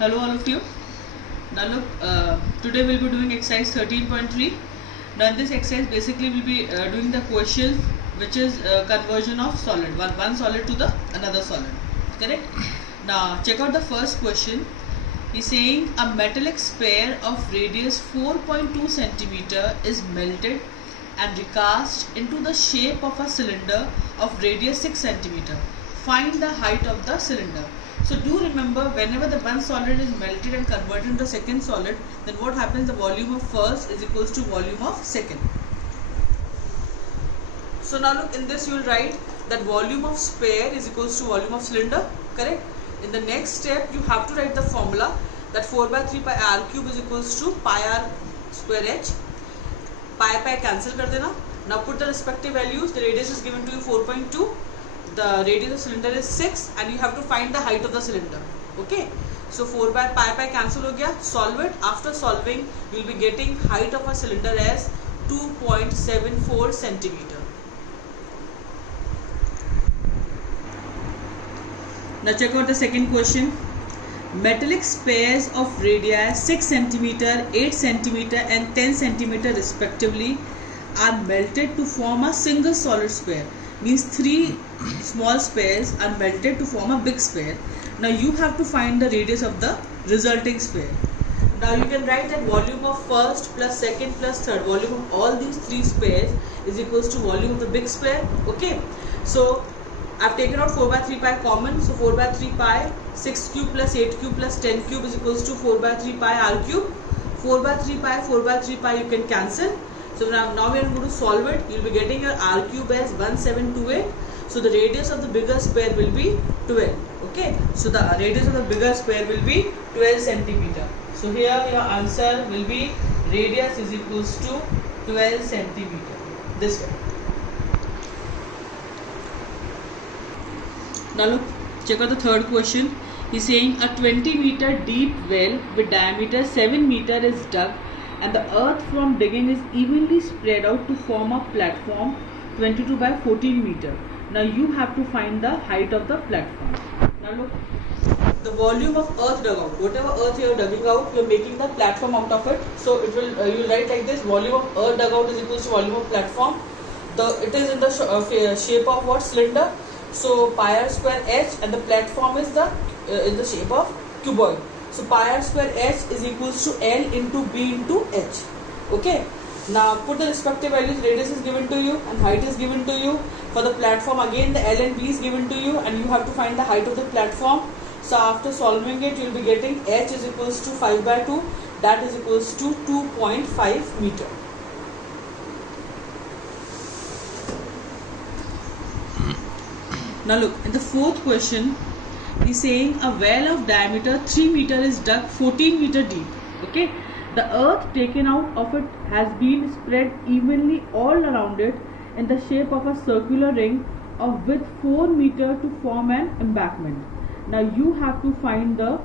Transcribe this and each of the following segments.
Hello all of you. Now look, today we'll be doing exercise 13.3. Now in this exercise basically we'll be doing the question which is conversion of solid, one solid to the another solid, correct? Now check out the first question. He's saying a metallic sphere of radius 4.2 centimeter is melted and recast into the shape of a cylinder of radius 6 centimeter. Find the height of the cylinder. So do remember, whenever the one solid is melted and converted into second solid, then what happens? The volume of first is equals to volume of second. So now look, in this you will write that volume of sphere is equals to volume of cylinder, correct? In the next step you have to write the formula that 4 by 3 pi r cube is equals to pi r square h. Pi cancel kar dena. Now put the respective values. The radius is given to you 4.2. The radius of cylinder is 6 and you have to find the height of the cylinder. Okay. So 4 by pi cancel ho gaya. Solve it. After solving you will be getting height of a cylinder as 2.74 centimeter. Now check out the second question. Metallic spheres of radii 6 cm, 8 cm and 10 cm respectively are melted to form a single solid sphere. Means 3 small spheres are melted to form a big sphere. Now you have to find the radius of the resulting sphere. Now you can write that volume of first plus second plus third, volume of all these 3 spheres is equals to volume of the big sphere. Okay. So I've taken out 4 by 3 pi common. So 4 by 3 pi, 6 cube plus 8 cube plus 10 cube is equals to 4 by 3 pi r cube. 4 by 3 pi you can cancel. So now we are going to solve it. You will be getting your r cube as 1728. So the radius of the bigger sphere will be 12. Okay. So the radius of the bigger sphere will be 12 centimeter. So here your answer will be radius is equals to 12 centimeter. This way. Now look, check out the third question. He's saying a 20-meter deep well with diameter 7 meter is dug and the earth from digging is evenly spread out to form a platform 22 by 14 meter. Now you have to find the height of the platform. Now look, the volume of earth dug out, whatever earth you are digging out, you are making the platform out of it. So it will you will write like this: volume of earth dug out is equals to volume of platform. It is in the shape of what? Cylinder. So pi r square h and the platform is in the shape of cuboid. So pi r square h is equals to L into B into H. Okay. Now put the respective values. Radius is given to you and height is given to you. For the platform again the L and B is given to you and you have to find the height of the platform. So after solving it you will be getting h is equals to 5 by 2. That is equals to 2.5 meter. Now look, in the fourth question, he's saying a well of diameter 3 meter is dug 14 meter deep. Okay, the earth taken out of it has been spread evenly all around it in the shape of a circular ring of width 4 meter to form an embankment. Now you have to find the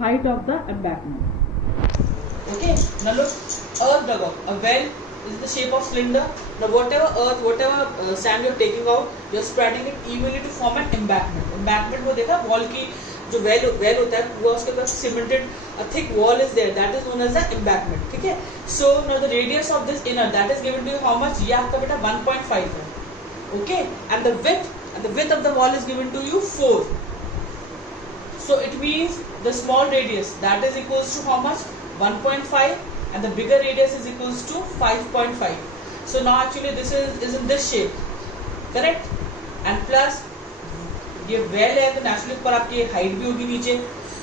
height of the embankment. Okay, now look, earth dug out, a well is the shape of cylinder. Now whatever earth, whatever sand you are taking out, you are spreading it evenly to form an embankment. Embankment को देखा wall की जो well होता है वो उसके पास cemented a thick wall is there, that is known as the embankment. ठीक है. So now the radius of this inner, that is given to you how much? ये आपका बेटा 1.5 है. Okay, and the width of the wall is given to you 4. So it means the small radius, that is equals to how much? 1.5. And the bigger radius is equals to 5.5. So now actually this is in this shape, correct? And plus ये well है तो naturally ऊपर आपकी height भी होगी नीचे.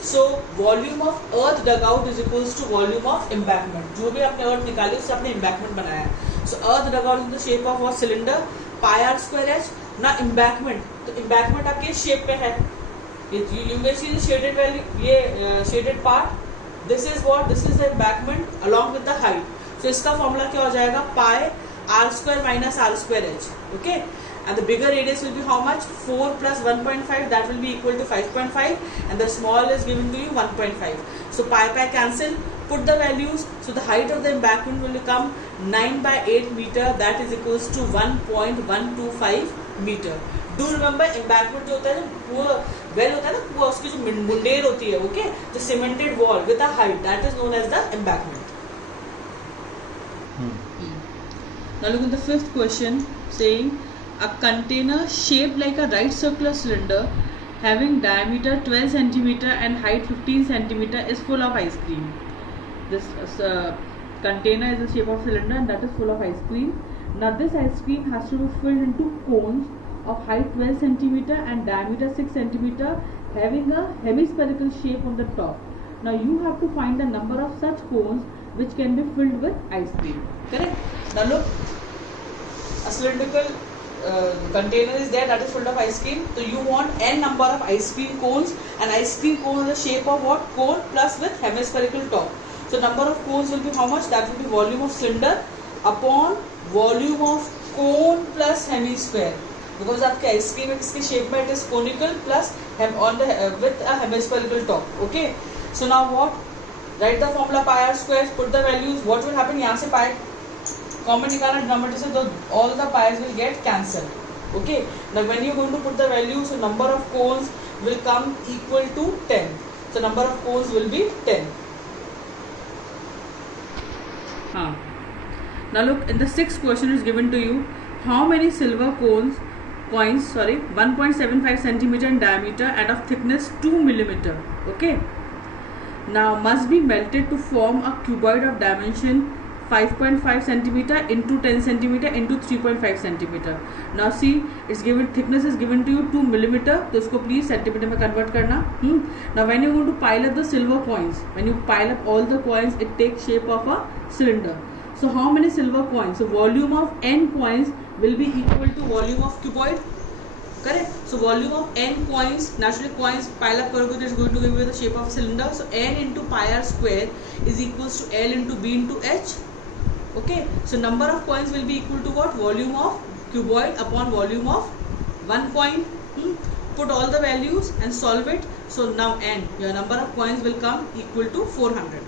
So volume of earth dug out is equals to volume of embankment. जो भी आपने earth निकाली उससे आपने embankment बनाया. So earth dug out in the shape of a cylinder, pi r square h. ना embankment, तो embankment आपके shape पे है. You may see the shaded value, ये shaded part. This is what? This is the embankment along with the height. So इसका formula क्या हो जाएगा? Pi r square minus r square h. Okay. And the bigger radius will be how much? 4 plus 1.5. That will be equal to 5.5. And the small is given to you 1.5. So pi cancel. Put the values. So the height of the embankment will become 9 by 8 meter. That is equals to 1.125 meter. Do remember embankment जो होता है ना, कुआं well होता है ना, कुआं उसकी जो मुंडेर होती है, okay, the cemented wall with a height, that is known as the embankment. Now look at the fifth question, saying a container shaped like a right circular cylinder having diameter 12 centimeter and height 15 centimeter is full of ice cream. This container is the shape of cylinder and that is full of ice cream. Now this ice cream has to be filled into cones of height 12 centimeter and diameter 6 centimeter having a hemispherical shape on the top. Now you have to find the number of such cones which can be filled with ice cream. Correct? Now look, a cylindrical container is there that is filled of ice cream. So you want n number of ice cream cones, and ice cream cone is the shape of what? Cone plus with hemispherical top. So number of cones will be how much? That will be volume of cylinder upon volume of cone plus hemisphere. Because आपके ice cream किसके shape में it is conical plus on the with a hemispherical top. Okay. So now what? Write the formula pi r square. Put the values. What will happen? यहाँ से pi common निकालना denominator से, तो all the pis will get cancel. Okay, now when you going to put the value, so number of cones will come equal to 10. So number of cones will be 10. हाँ, now look, in the sixth question is given to you, how many silver coins 1.75 centimeter in diameter and of thickness 2 millimeter. Okay, now must be melted to form a cuboid of dimension 5.5 centimeter into 10 centimeter into 3.5 centimeter. Now see, it's given, thickness is given to you 2 millimeter, तो इसको please centimeter में convert करना. Now when you going to pile up the silver coins, when you pile up all the coins, it takes shape of a cylinder. So how many silver coins? So volume of n coins will be equal to volume of cuboid. Correct? So volume of n coins, naturally coins pile up करोगे तो it's going to give you the shape of cylinder. So n into pi r square is equals to L into B into H. Okay, so number of coins will be equal to what? Volume of cuboid upon volume of one coin. Put all the values and solve it. So now n, your number of coins will come equal to 400.